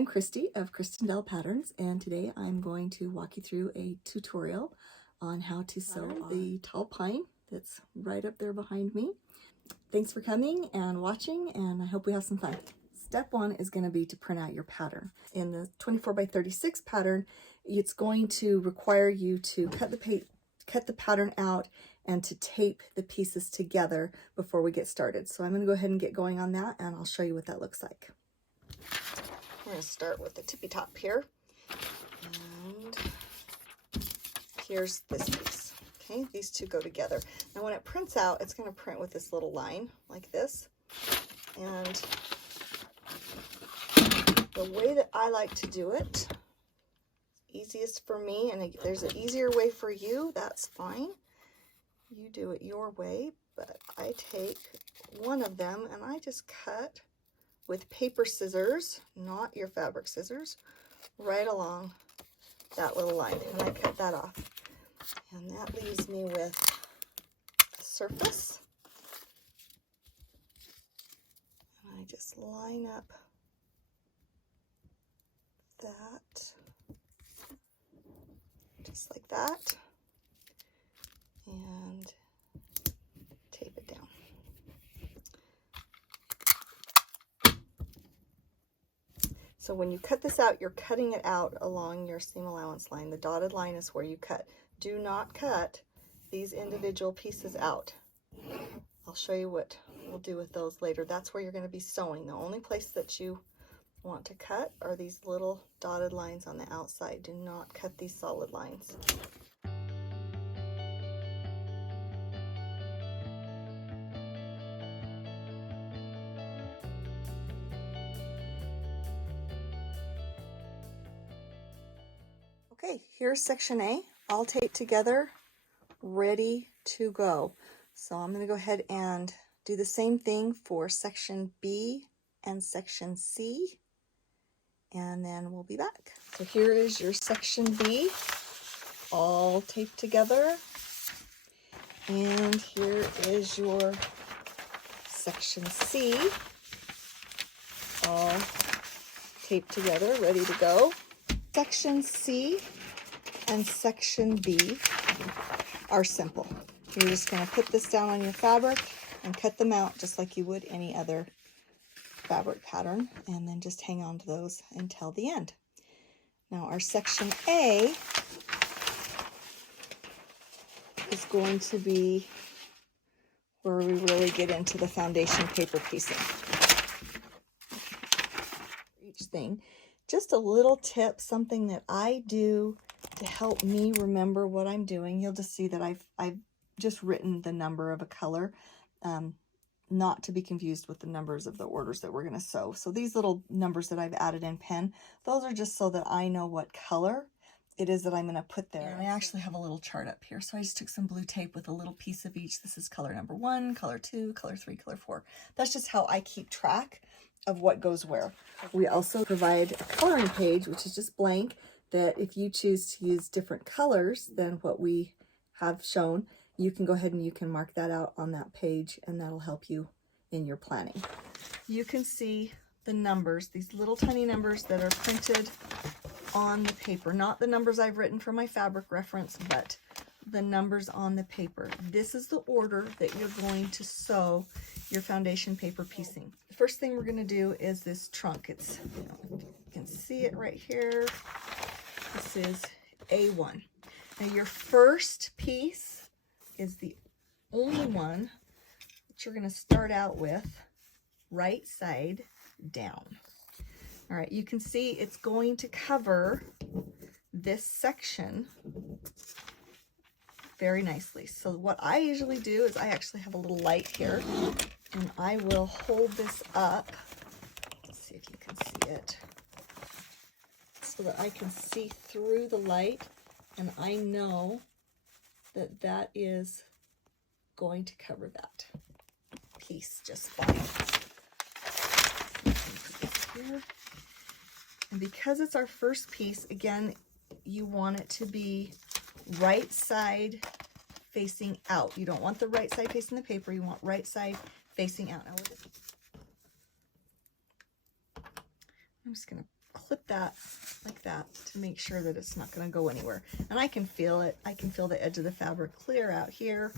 I'm Christy of Christendale Patterns, and today I'm going to walk you through a tutorial on how to sew the tall pine that's right up there behind me. Thanks for coming and watching, and I hope we have some fun. Step one is going to be to print out your pattern. In the 24 by 36 pattern, it's going to require you to cut the pattern out and to tape the pieces together before we get started. So I'm going to go ahead and get going on that, and I'll show you what that looks like. We're going to start with the tippy top here, and here's this piece. Okay, these two go together. Now when it prints out, it's going to print with this little line like this, and the way that I like to do it, easiest for me, and if there's an easier way for you, that's fine. You do it your way, but I take one of them and I just cut with paper scissors, not your fabric scissors, right along that little line, and I cut that off. And that leaves me with a surface. And I just line up that, just like that, and tape it down. So when you cut this out, you're cutting it out along your seam allowance line. The dotted line is where you cut. Do not cut these individual pieces out. I'll show you what we'll do with those later. That's where you're going to be sewing. The only place that you want to cut are these little dotted lines on the outside. Do not cut these solid lines. Okay, here's section A, all taped together, ready to go. So I'm going to go ahead and do the same thing for section B and section C, and then we'll be back. So here is your section B, all taped together, and here is your section C, all taped together, ready to go. Section C and section B are simple. You're just going to put this down on your fabric and cut them out just like you would any other fabric pattern, and then just hang on to those until the end. Now our section A is going to be where we really get into the foundation paper piecing. Each thing. Just a little tip, something that I do to help me remember what I'm doing. You'll just see that I've just written the number of a color, not to be confused with the numbers of the orders that we're going to sew. So these little numbers that I've added in pen, those are just so that I know what color it is that I'm going to put there. And I actually have a little chart up here. So I just took some blue tape with a little piece of each. This is color number 1, color 2, color 3, color 4. That's just how I keep track of what goes where. We also provide a coloring page, which is just blank, that if you choose to use different colors than what we have shown, you can go ahead and you can mark that out on that page, and that'll help you in your planning. You can see the numbers, these little tiny numbers that are printed on the paper, not the numbers I've written for my fabric reference, but the numbers on the paper. This is the order that you're going to sew your foundation paper piecing. The first thing we're going to do is this trunk. It's, you can see it right here. This is A1. Now your first piece is the only one that you're going to start out with right side down. All right, you can see it's going to cover this section very nicely. So what I usually do is I actually have a little light here, and I will hold this up. Let's see if you can see it, so that I can see through the light, and I know that that is going to cover that piece just fine. Put this here. And because it's our first piece, again, you want it to be right side facing out. You don't want the right side facing the paper. You want right side facing out. Now I'm just going to clip that like that to make sure that it's not going to go anywhere. And I can feel it. I can feel the edge of the fabric clear out here.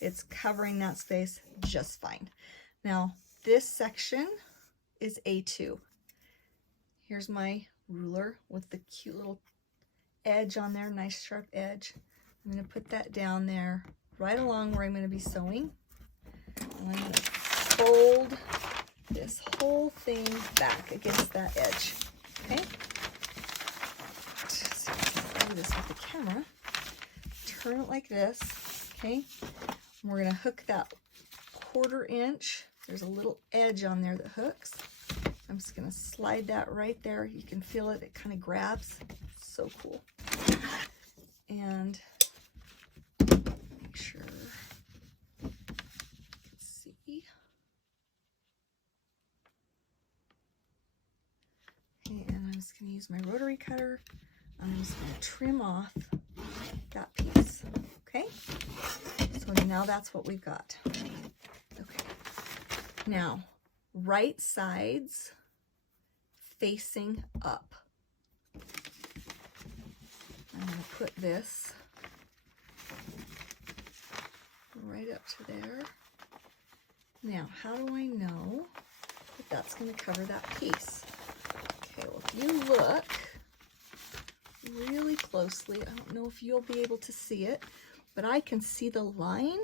It's covering that space just fine. Now, this section is A2. Here's my ruler with the cute little edge on there, nice sharp edge. I'm going to put that down there right along where I'm going to be sewing. And I'm going to fold this whole thing back against that edge. Okay? So do this with the camera. Turn it like this. Okay? And we're going to hook that 1/4 inch. There's a little edge on there that hooks. I'm just going to slide that right there. You can feel it. It kind of grabs. So cool. And make sure you can see. Okay, and I'm just going to use my rotary cutter. I'm just going to trim off that piece. Okay? So now that's what we've got. Okay. Now, right sides facing up. I'm going to put this right up to there. Now, how do I know that that's going to cover that piece? Okay, well, if you look really closely, I don't know if you'll be able to see it, but I can see the line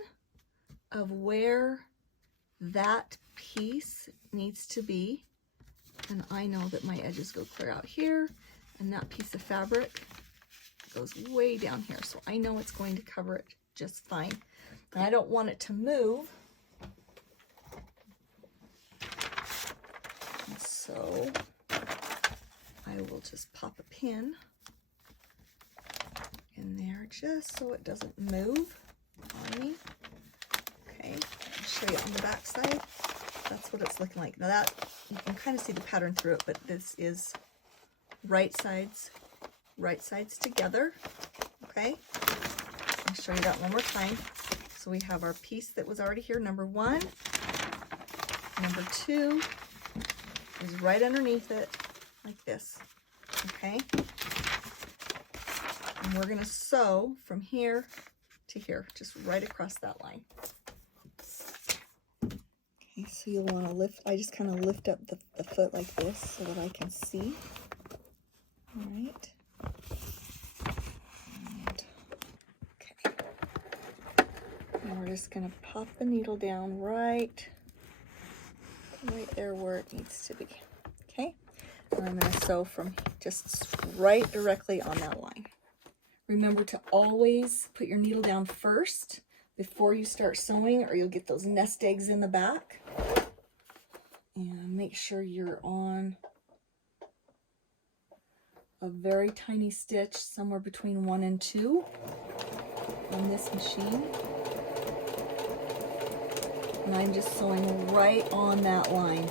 of where that piece needs to be. And I know that my edges go clear out here, and that piece of fabric goes way down here. So I know it's going to cover it just fine. And I don't want it to move. And so I will just pop a pin in there just so it doesn't move on me. Okay, I'll show you on the back side. That's what it's looking like. Now that, you can kind of see the pattern through it, but this is right sides together. Okay, I'll show you that one more time. So we have our piece that was already here, number 1. Number 2 is right underneath it, like this. Okay, and we're gonna sew from here to here, just right across that line. Okay, so you'll want to lift, I just kind of lift up the foot like this so that I can see. All right. And, okay. Now we're just going to pop the needle down right there where it needs to be. Okay. And I'm going to sew from just right directly on that line. Remember to always put your needle down first before you start sewing, or you'll get those nest eggs in the back. And make sure you're on a very tiny stitch, somewhere between 1 and 2 on this machine. And I'm just sewing right on that line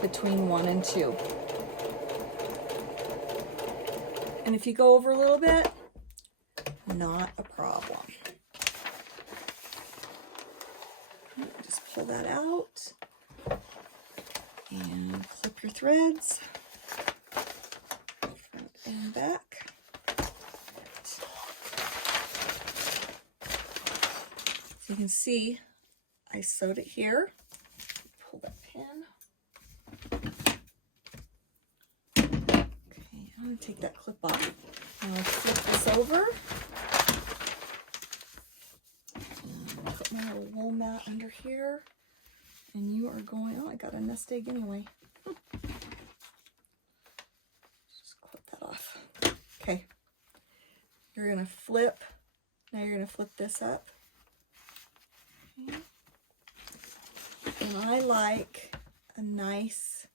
between 1 and 2. And if you go over a little bit, not a problem. Just pull that out and clip your threads, front and back. So you can see I sewed it here. Pull that pin. Okay, I'm going to take that clip off. Now I'll flip this over. And put my little wool mat under here. And you are going, oh, I got a nest egg anyway. Just clip that off. Okay. You're going to flip. Now you're going to flip this up. Okay. And I like a nice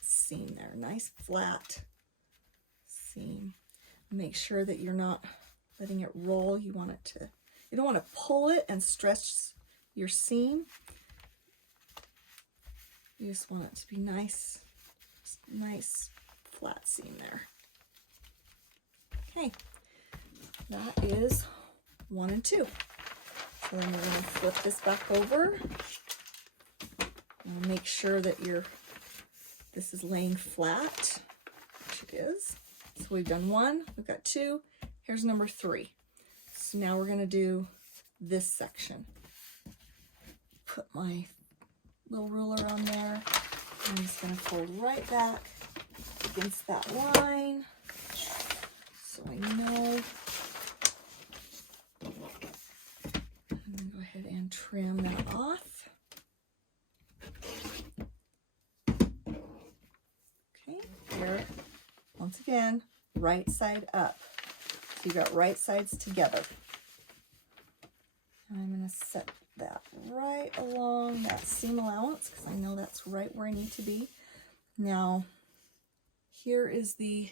seam there, nice flat seam. Make sure that you're not letting it roll. You want it to, you don't want to pull it and stretch your seam. You just want it to be nice flat seam there. Okay, that is 1 and 2. So then we're going to flip this back over. And make sure that this is laying flat, which it is. So we've done 1, we've got 2, here's number 3. So now we're gonna do this section. Put my little ruler on there. I'm just gonna fold right back against that line, so I know. I'm gonna go ahead and trim that off. Okay, here, once again, right side up. So you got right sides together. And I'm gonna set that right along that seam allowance because I know that's right where I need to be. Now, here is the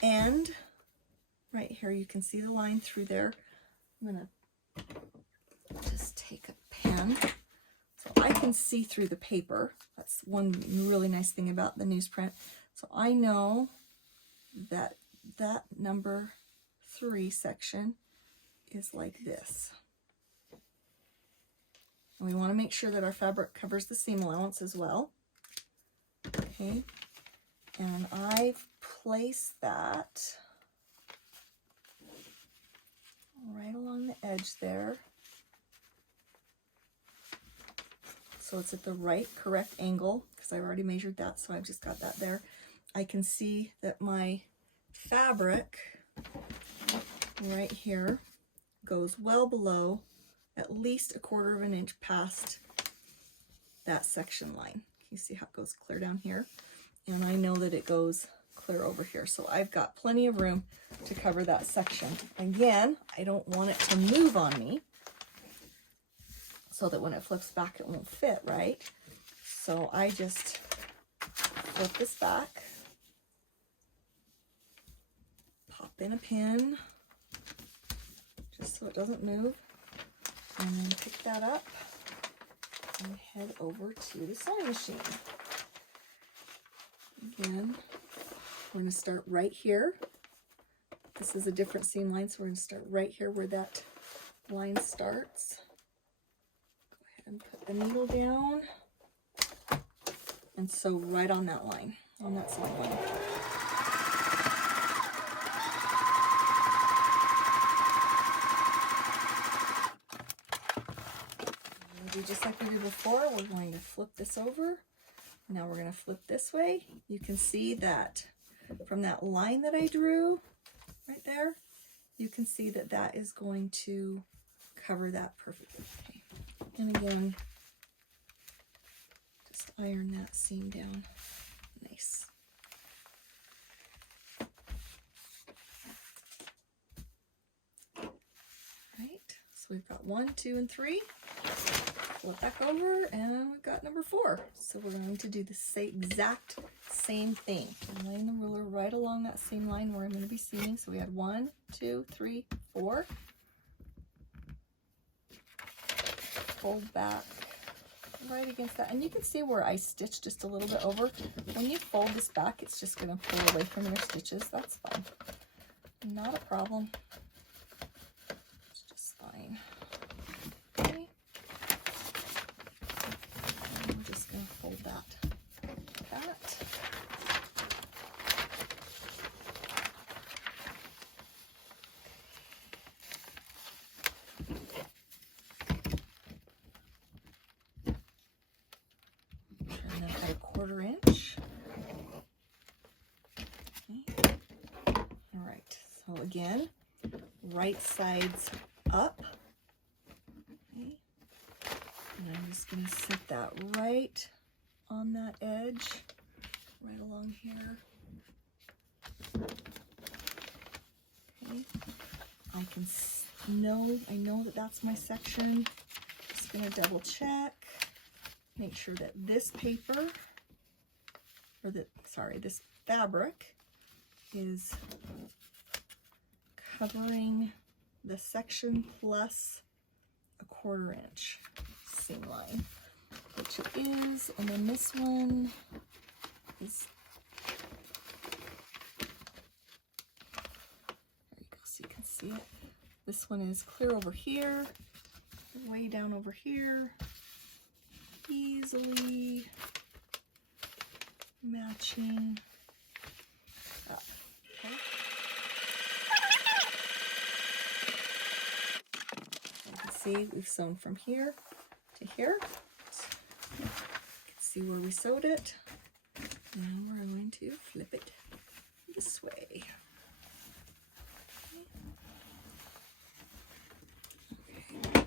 end. Right here, you can see the line through there. I'm gonna just take a pen so I can see through the paper. That's one really nice thing about the newsprint. So I know that that number 3 section is like this. And we want to make sure that our fabric covers the seam allowance as well. Okay, and I've placed that right along the edge there. So it's at the right correct angle because I've already measured that, so I've just got that there. I can see that my fabric right here goes well below, at least 1/4 of an inch past that section line. You see how it goes clear down here? And I know that it goes clear over here. So I've got plenty of room to cover that section. Again, I don't want it to move on me so that when it flips back, it won't fit, right? So I just flip this back, pop in a pin, just so it doesn't move, and then pick that up and head over to the sewing machine. Again, we're going to start right here. This is a different seam line, so we're going to start right here where that line starts. Go ahead and put the needle down and sew right on that line, on that sewing line. Just like we did before, we're going to flip this over. Now we're going to flip this way. You can see that from that line that I drew right there, you can see that that is going to cover that perfectly. Okay. And again, just iron that seam down. Nice. Right, so we've got 1, 2, and 3. Flip back over, and we've got number 4. So we're going to do the exact same thing. I'm laying the ruler right along that seam line where I'm going to be seaming. So we had 1, 2, 3, 4. Fold back right against that. And you can see where I stitched just a little bit over. When you fold this back, it's just going to pull away from your stitches. That's fine. Not a problem. It's just fine. Fold that like that. And then cut 1/4 inch. Okay. All right, so again, right sides up. Okay. And I'm just going to set that right on that edge, right along here. Okay, I know that that's my section. Just gonna double check, make sure that this paper, or this fabric is covering the section plus 1/4 inch seam line, which it is, and then this one is, there you go, so you can see it. This one is clear over here, way down over here, easily matching up. Okay. You can see we've sewn from here to here. You can see where we sewed it. Now we're going to flip it this way. Okay.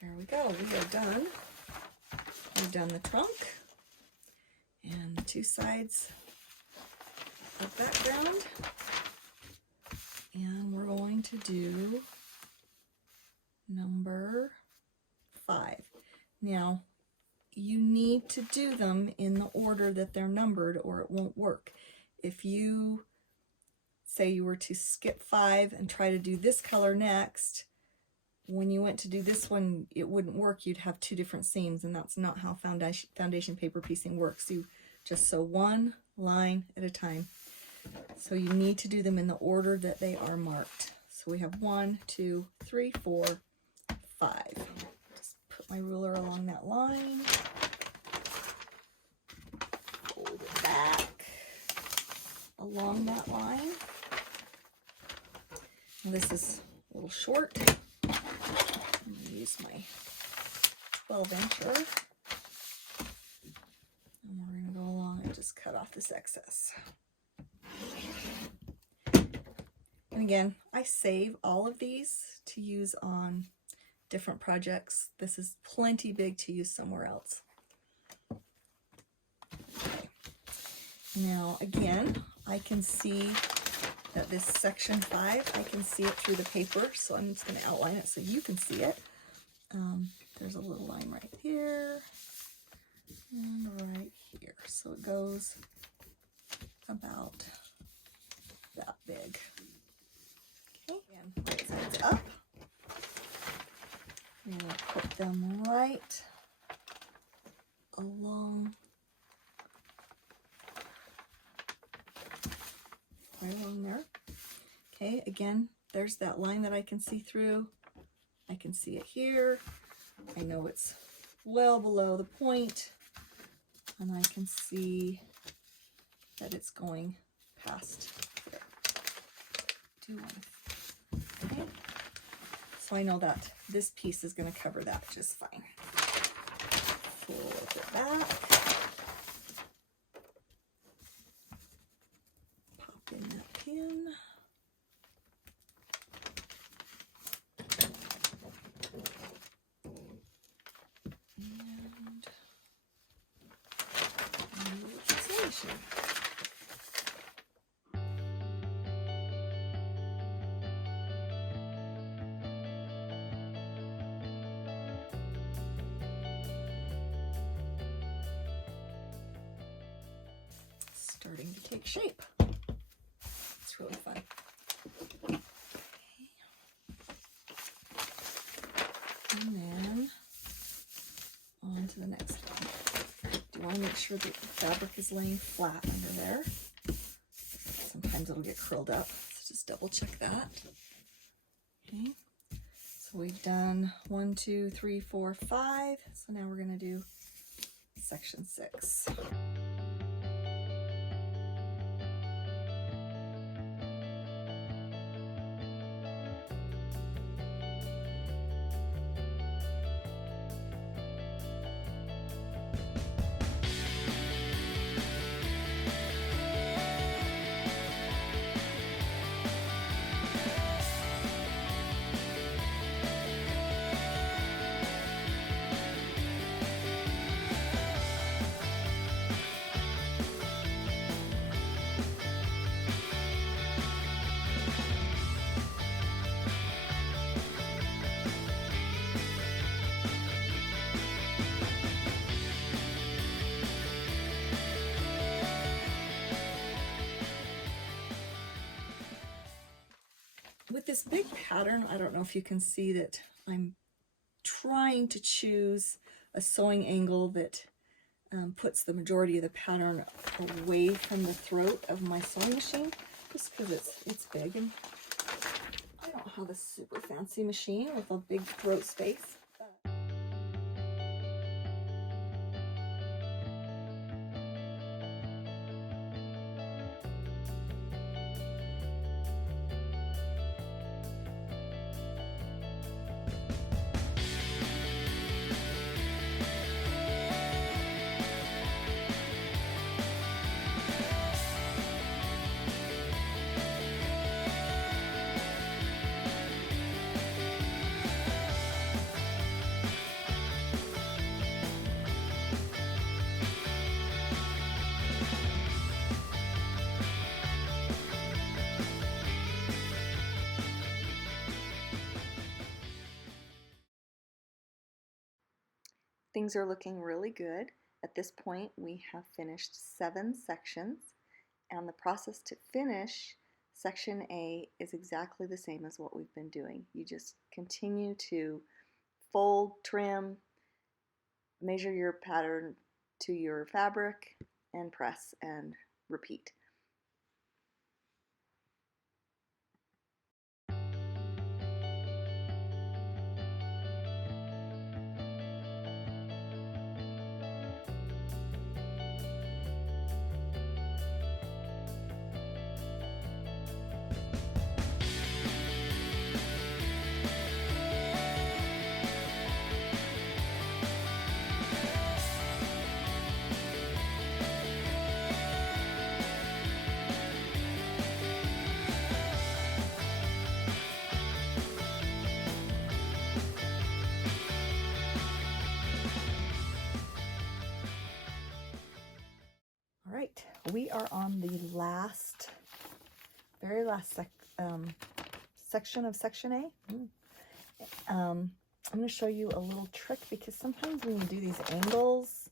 There we go. We are done. We've done the trunk and the two sides of background. And we're going to do number 5. Now, you need to do them in the order that they're numbered or it won't work. If you say you were to skip 5 and try to do this color next, when you went to do this one, it wouldn't work. You'd have 2 different seams, and that's not how foundation paper piecing works. You just sew one line at a time. So you need to do them in the order that they are marked. So we have 1, 2, 3, 4, 5. Just put my ruler along that line. Fold it back along that line. Now this is a little short. I'm going to use my 12-incher. And we're going to go along and just cut off this excess. And again, I save all of these to use on different projects. This is plenty big to use somewhere else. Okay. Now again, I can see that this section 5, I can see it through the paper, so I'm just going to outline it so you can see it. There's a little line right here and right here. So it goes about that big. Okay, and right sides up. And we'll put them right along there. Okay, again, there's that line that I can see through. I can see it here. I know it's well below the point, and I can see that it's going past there. Okay, so I know that this piece is going to cover that just fine. Flip it back. Pop in that pin. Starting to take shape. It's really fun. Okay. And then on to the next one. You want to make sure that the fabric is laying flat under there. Sometimes it'll get curled up, so just double check that. Okay, so we've done 1, 2, 3, 4, 5. So now we're going to do section 6. With this big pattern, I don't know if you can see that I'm trying to choose a sewing angle that puts the majority of the pattern away from the throat of my sewing machine, just because it's big and don't have this super fancy machine with a big throat space. Things are looking really good. At this point, we have finished 7 sections, and the process to finish section A is exactly the same as what we've been doing. You just continue to fold, trim, measure your pattern to your fabric, and press and repeat. All right, we are on the very last section of section A. I'm going to show you a little trick, because sometimes when you do these angles,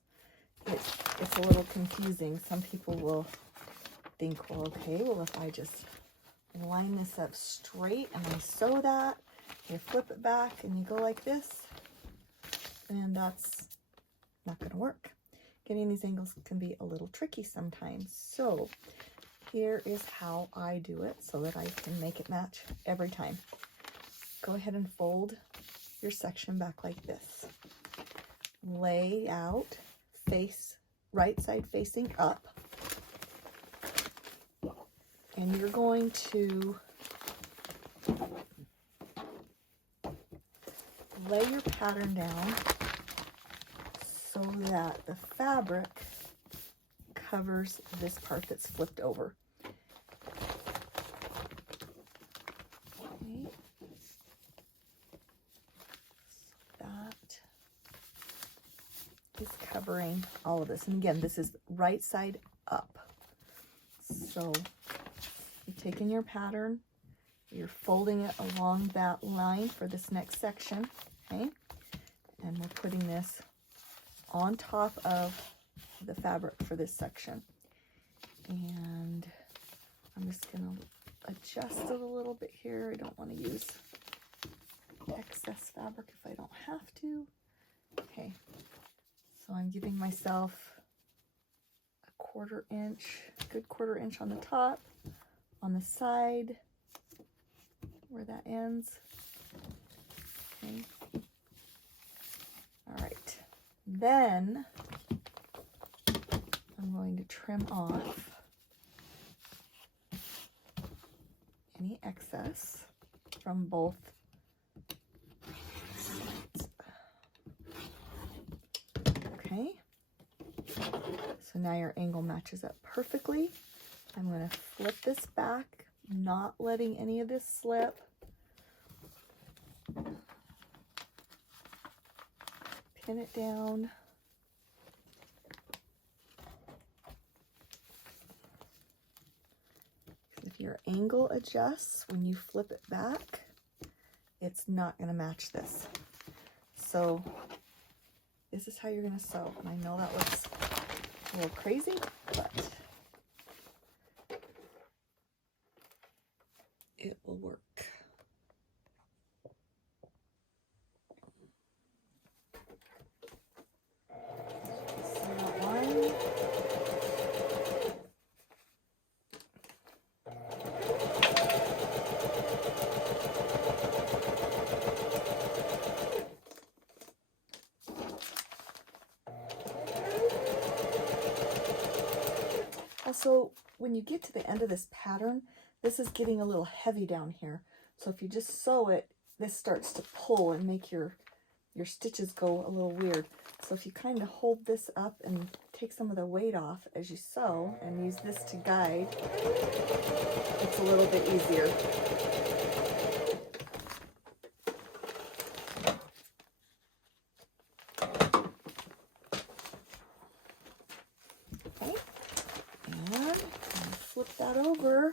it's a little confusing. Some people will think, well, okay, well, if I just line this up straight and I sew that, you flip it back and you go like this, and that's not going to work. Getting these angles can be a little tricky sometimes. So here is how I do it so that I can make it match every time. Go ahead and fold your section back like this. Lay out, right side facing up. And you're going to lay your pattern down so that the fabric covers this part that's flipped over. Okay. So that is covering all of this. And again, this is right side up. So you're taking your pattern, you're folding it along that line for this next section, okay? And we're putting this on top of the fabric for this section. And I'm just gonna adjust it a little bit here. I don't want to use excess fabric if I don't have to. Okay, so I'm giving myself a 1/4 inch, good 1/4 inch on the top, on the side where that ends. Okay. All right. Then I'm going to trim off any excess from both sides. Okay. So now your angle matches up perfectly. I'm going to flip this back, not letting any of this slip. Pin it down. If your angle adjusts when you flip it back, it's not going to match this. So this is how you're going to sew. And I know that looks a little crazy, but it will work. So when you get to the end of this pattern, this is getting a little heavy down here. So if you just sew it, this starts to pull and make your stitches go a little weird. So if you kind of hold this up and take some of the weight off as you sew and use this to guide, it's a little bit easier. Okay, and flip that over.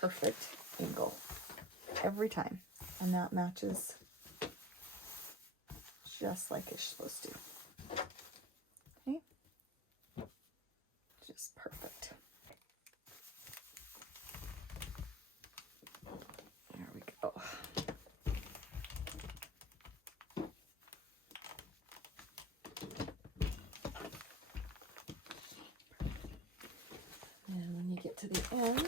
Perfect angle every time, and that matches just like it's supposed to. Okay, just perfect. There we go. And when you get to the end,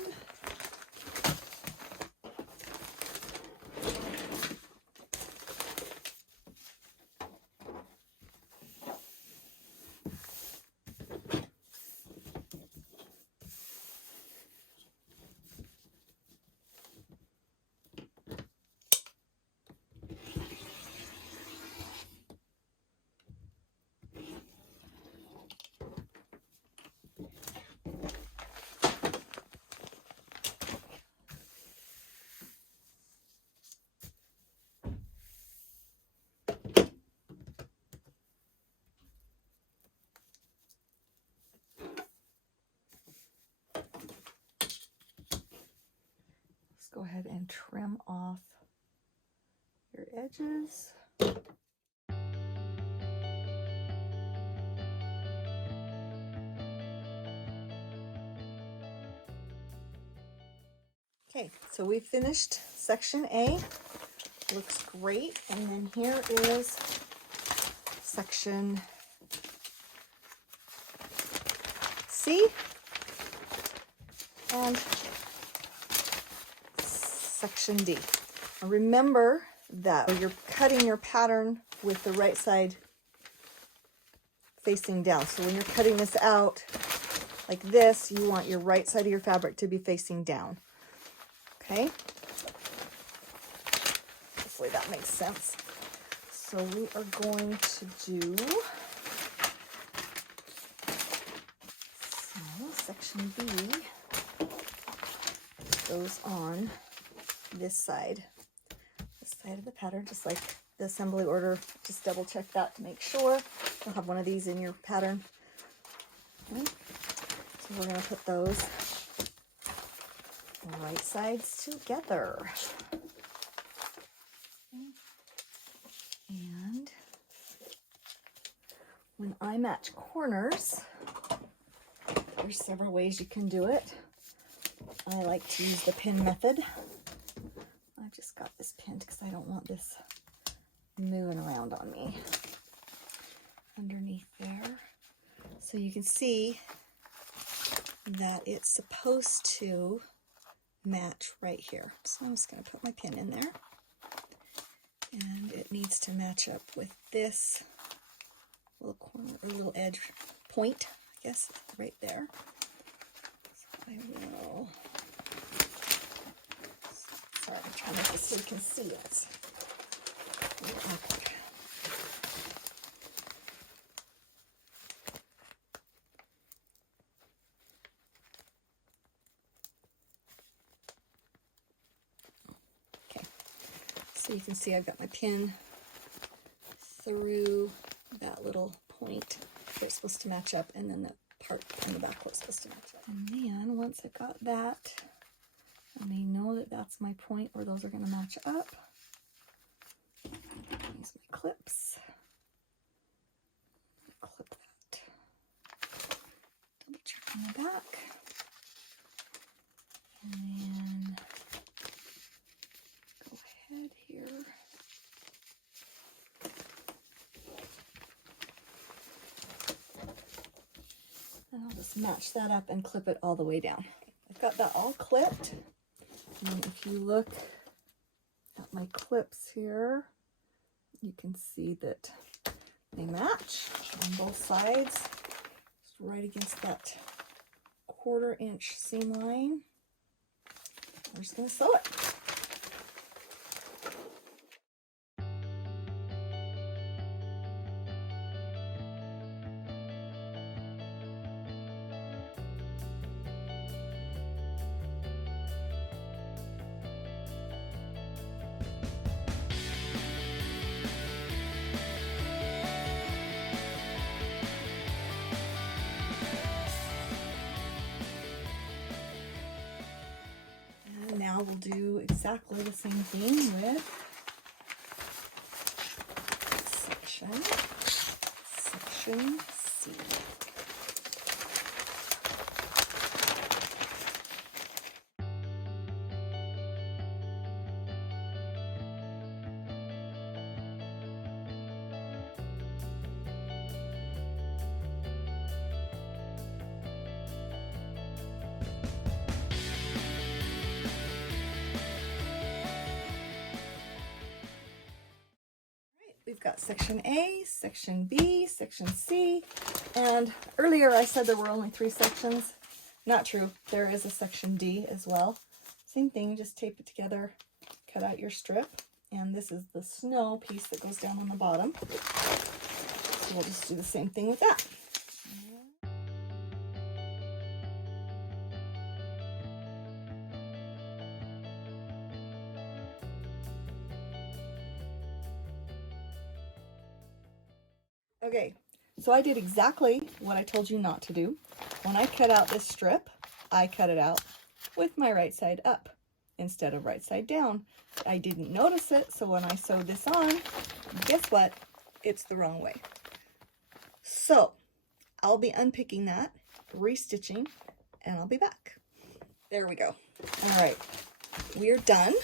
go ahead and trim off your edges. Okay, so we finished section A. Looks great. And then here is section C and section D. Now remember that you're cutting your pattern with the right side facing down. So when you're cutting this out like this, you want your right side of your fabric to be facing down. Okay? Hopefully that makes sense. So we are going to do section B goes on this side of the pattern, just like the assembly order. Just double check that to make sure. You'll have one of these in your pattern. Okay. So we're going to put those right sides together. Okay. And when I match corners, there's several ways you can do it. I like to use the pin method. I've just got this pinned because I don't want this moving around on me underneath there. So you can see that it's supposed to match right here. So I'm just going to put my pin in there. And it needs to match up with this little corner or little edge point, I guess, right there. So I will... Sorry, I'm trying to make this so you can see it. Okay, so you can see I've got my pin through that little point where it's supposed to match up, and then the part in the back was supposed to match up. And then once I got that, and I know that that's my point where those are going to match up. Use my clips. Clip that. Double check on the back. And then go ahead here. And I'll just match that up and clip it all the way down. I've got that all clipped. And if you look at my clips here, you can see that they match on both sides. Just right against that 1/4 inch seam line. We're just going to sew it. Now we'll do exactly the same thing with section C. We've got section A, section B, section C, and earlier I said there were only 3 sections. Not true. There is a section D as well. Same thing, just tape it together, cut out your strip, and this is the snow piece that goes down on the bottom. So we'll just do the same thing with that. Okay, so I did exactly what I told you not to do. When I cut out this strip, I cut it out with my right side up instead of right side down. I didn't notice it, so when I sewed this on, guess what? It's the wrong way. So I'll be unpicking that, restitching, and I'll be back. There we go. All right, we're done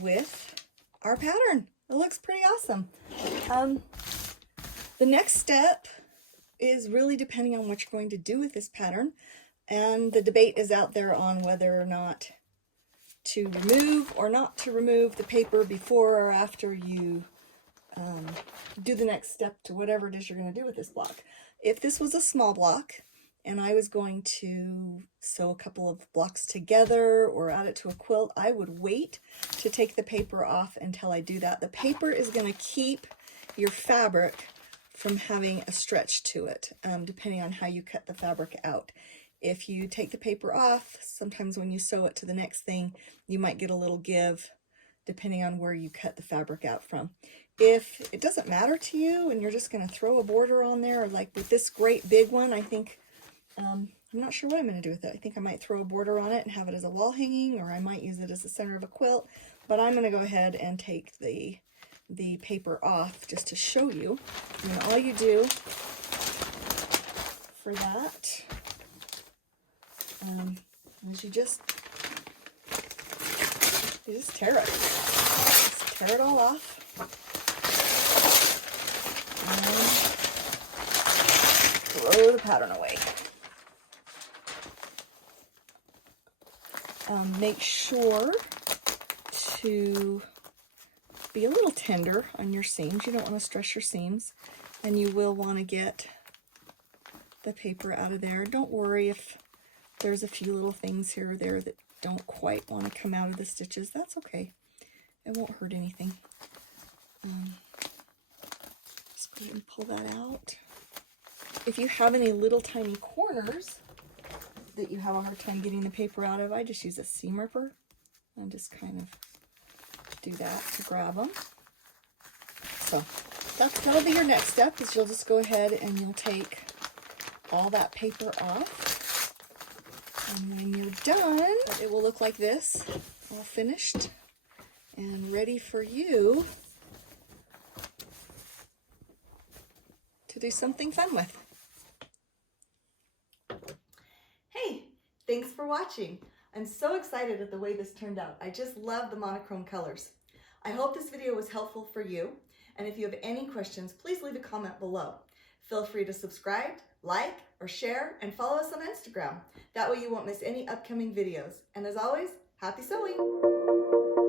with our pattern. It looks pretty awesome. The next step is really depending on what you're going to do with this pattern, and the debate is out there on whether or not to remove or not to remove the paper before or after you do the next step to whatever it is you're going to do with this block. If this was a small block and I was going to sew a couple of blocks together or add it to a quilt, I would wait to take the paper off until I do that. The paper is going to keep your fabric from having a stretch to it, depending on how you cut the fabric out. If you take the paper off, sometimes when you sew it to the next thing, you might get a little give depending on where you cut the fabric out from. If it doesn't matter to you and you're just going to throw a border on there, or like with this great big one, I think, I'm not sure what I'm going to do with it. I think I might throw a border on it and have it as a wall hanging, or I might use it as the center of a quilt, but I'm going to go ahead and take the paper off just to show you. And all you do for that is you just tear it. Just tear it all off. And throw the pattern away. Make sure to be a little tender on your seams. You don't want to stress your seams, and you will want to get the paper out of there. Don't worry if there's a few little things here or there that don't quite want to come out of the stitches. That's okay. It won't hurt anything. Just go ahead and pull that out. If you have any little tiny corners that you have a hard time getting the paper out of, I just use a seam ripper and just kind of do that to grab them. So that'll be your next step, is you'll just go ahead and you'll take all that paper off, and when you're done, it will look like this, all finished and ready for you to do something fun with. Hey, thanks for watching. I'm so excited at the way this turned out. I just love the monochrome colors. I hope this video was helpful for you, and if you have any questions, please leave a comment below. Feel free to subscribe, like, or share, and follow us on Instagram. That way you won't miss any upcoming videos. And as always, happy sewing!